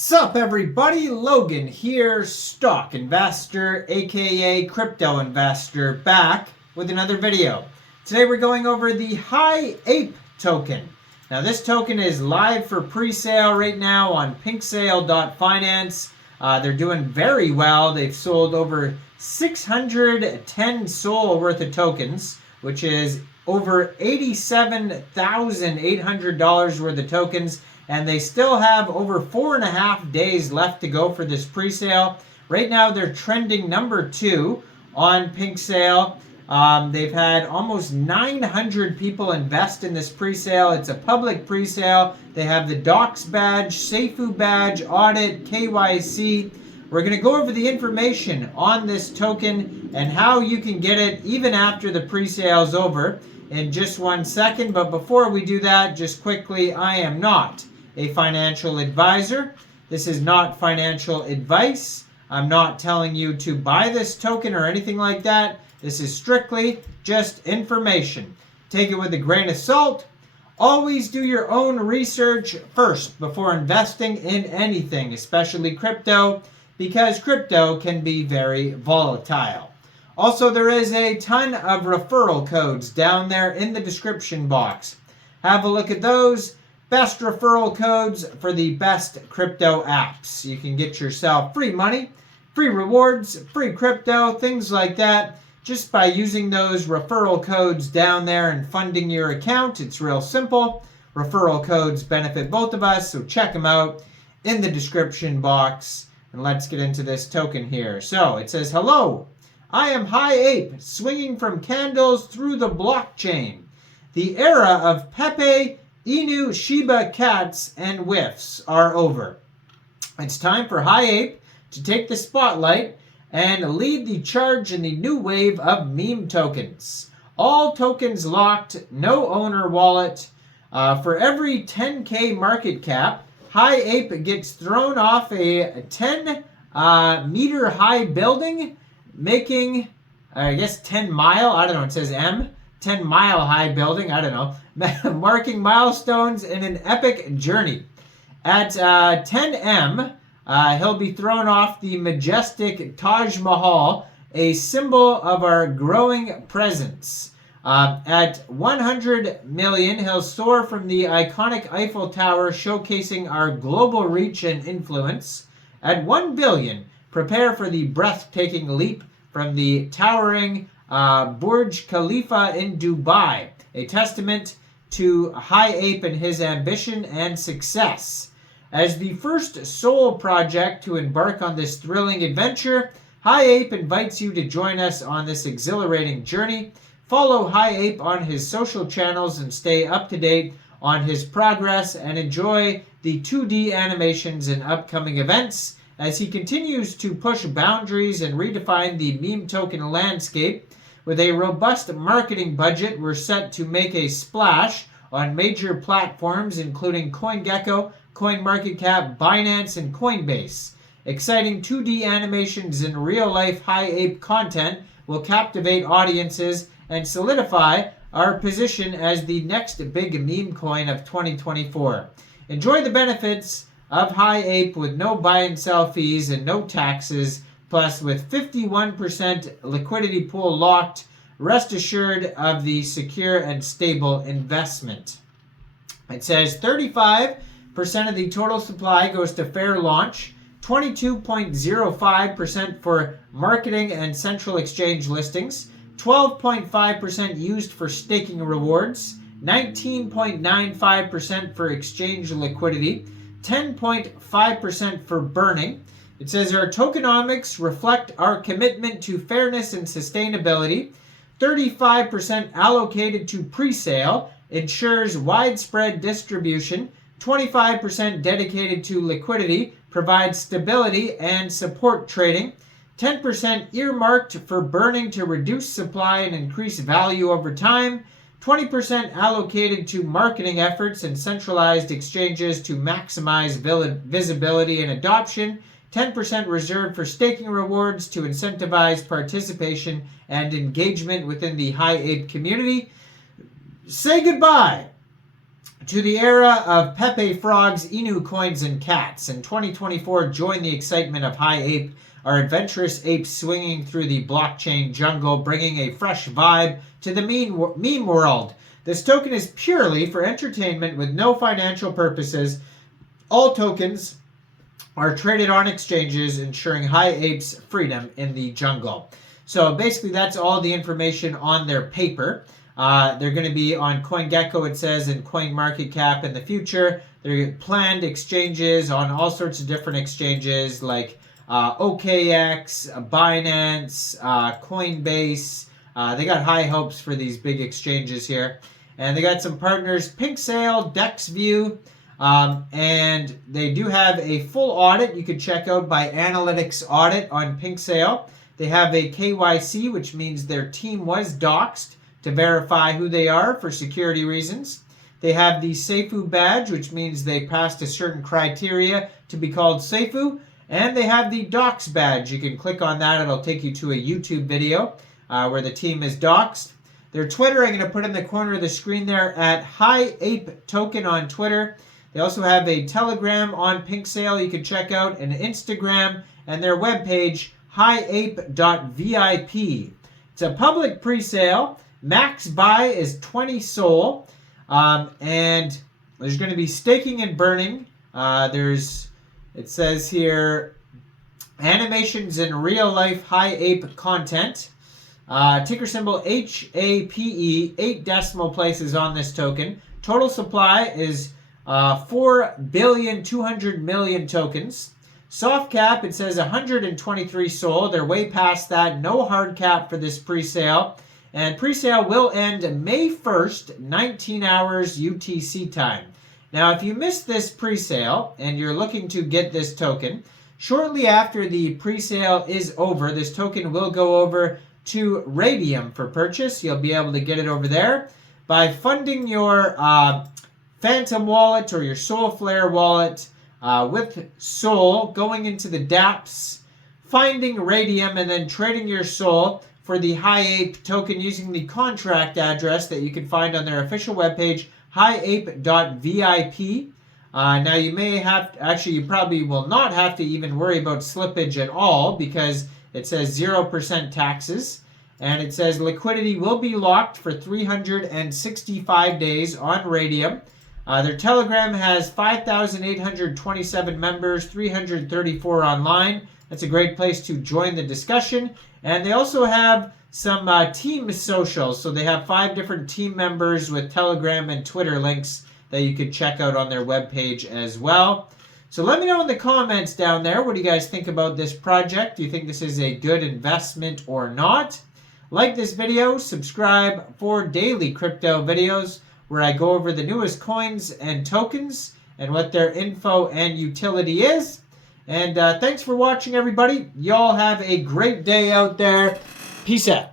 Sup everybody, Logan here, stock investor, aka crypto investor, back with another video. Today we're going over the Highape token. Now this token is live for pre-sale right now on pinksale.finance. They're doing very well. They've sold over 610 SOL worth of tokens, which is over $87,800 worth of tokens. And they still have over 4.5 days left to go for this pre-sale. Right now, they're trending number 2 on PinkSale. They've had almost 900 people invest in this pre-sale. It's a public pre-sale. They have the Docs badge, Seifu badge, audit, KYC. We're going to go over the information on this token and how you can get it even after the pre-sale is over in just 1 second. But before we do that, just quickly, I am not a financial advisor. This is not financial advice. I'm not telling you to buy this token or anything like that. This is strictly just information. Take it with a grain of salt. Always do your own research first before investing in anything, especially crypto, because crypto can be very volatile. Also, there is a ton of referral codes down there in the description box. Have a look at those. Best referral codes for the best crypto apps. You can get yourself free money, free rewards, free crypto, things like that, just by using those referral codes down there and funding your account. It's real simple. Referral codes benefit both of us, so check them out in the description box. And let's get into this token here. So it says, hello, I am Highape, swinging from candles through the blockchain. The era of Pepe, Inu, Shiba, cats, and whiffs are over. It's time for Highape to take the spotlight and lead the charge in the new wave of meme tokens. All tokens locked, no owner wallet. For every 10K market cap, Highape gets thrown off a 10-meter high building, making, I guess, 10 mile, I don't know, it says M. 10-mile high building, I don't know, marking milestones in an epic journey. At 10M, he'll be thrown off the majestic Taj Mahal, a symbol of our growing presence. At 100 million, he'll soar from the iconic Eiffel Tower, showcasing our global reach and influence. At 1 billion, prepare for the breathtaking leap from the towering Burj Khalifa in Dubai, a testament to Highape and his ambition and success. As the first SOL project to embark on this thrilling adventure, Highape invites you to join us on this exhilarating journey. Follow Highape on his social channels and stay up to date on his progress, and enjoy the 2D animations and upcoming events as he continues to push boundaries and redefine the meme token landscape. With a robust marketing budget, we're set to make a splash on major platforms including CoinGecko, CoinMarketCap, Binance, and Coinbase. Exciting 2D animations and real-life Highape content will captivate audiences and solidify our position as the next big meme coin of 2024. Enjoy the benefits of Highape with no buy and sell fees and no taxes. Plus, with 51% liquidity pool locked, rest assured of the secure and stable investment. It says 35% of the total supply goes to fair launch, 22.05% for marketing and central exchange listings, 12.5% used for staking rewards, 19.95% for exchange liquidity, 10.5% for burning. It says our tokenomics reflect our commitment to fairness and sustainability. 35% allocated to pre-sale ensures widespread distribution. 25% dedicated to liquidity provides stability and support trading. 10% earmarked for burning to reduce supply and increase value over time. 20% allocated to marketing efforts and centralized exchanges to maximize visibility and adoption. 10% reserved for staking rewards to incentivize participation and engagement within the Highape community. Say goodbye To the era of Pepe frogs, Inu coins, and cats. In 2024, join the excitement of Highape, our adventurous apes swinging through the blockchain jungle, bringing a fresh vibe to the meme world. This token is purely for entertainment with no financial purposes. All tokens are traded on exchanges, ensuring Highape's freedom in the jungle. So basically, that's all the information on their paper. They're going to be on CoinGecko, it says, and CoinMarketCap in the future. They're planned exchanges on all sorts of different exchanges like OKX, Binance, Coinbase. They got high hopes for these big exchanges here. And they got some partners, PinkSale, DexView, and they do have a full audit you can check out by Analytics Audit on PinkSale. They have a KYC, which means their team was doxxed to verify who they are for security reasons. They have the Seifu badge, which means they passed a certain criteria to be called Seifu. And they have the Docs badge. You can click on that. It'll take you to a YouTube video where the team is doxxed. Their Twitter, I'm going to put in the corner of the screen there at Highape Token on Twitter. They also have a Telegram on PinkSale you can check out, an Instagram, and their webpage, highape.vip. It's a public pre-sale. Max buy is 20 SOL. And there's going to be staking and burning. It says here, animations in real-life Highape content. Ticker symbol HAPE, 8 decimal places on this token. Total supply is 4,200,000,000 tokens. Soft cap, it says 123 SOL. They're way past that. No hard cap for this pre-sale. And pre-sale will end May 1st, 19 hours UTC time. Now, if you missed this pre-sale and you're looking to get this token, shortly after the pre-sale is over, this token will go over to Raydium for purchase. You'll be able to get it over there by funding your Phantom wallet or your Soulflare wallet with Sol, going into the dApps, finding Raydium, and then trading your Sol for the Highape token using the contract address that you can find on their official webpage, highape.vip. Now you may have to, actually you probably will not have to even worry about slippage at all because it says 0% taxes, and it says liquidity will be locked for 365 days on Raydium. Their Telegram has 5,827 members, 334 online. That's a great place to join the discussion. And they also have some team socials. So they have 5 different team members with Telegram and Twitter links that you could check out on their webpage as well. So let me know in the comments down there, what do you guys think about this project? Do you think this is a good investment or not? Like this video, subscribe for daily crypto videos where I go over the newest coins and tokens and what their info and utility is. And thanks for watching, everybody. Y'all have a great day out there. Peace out.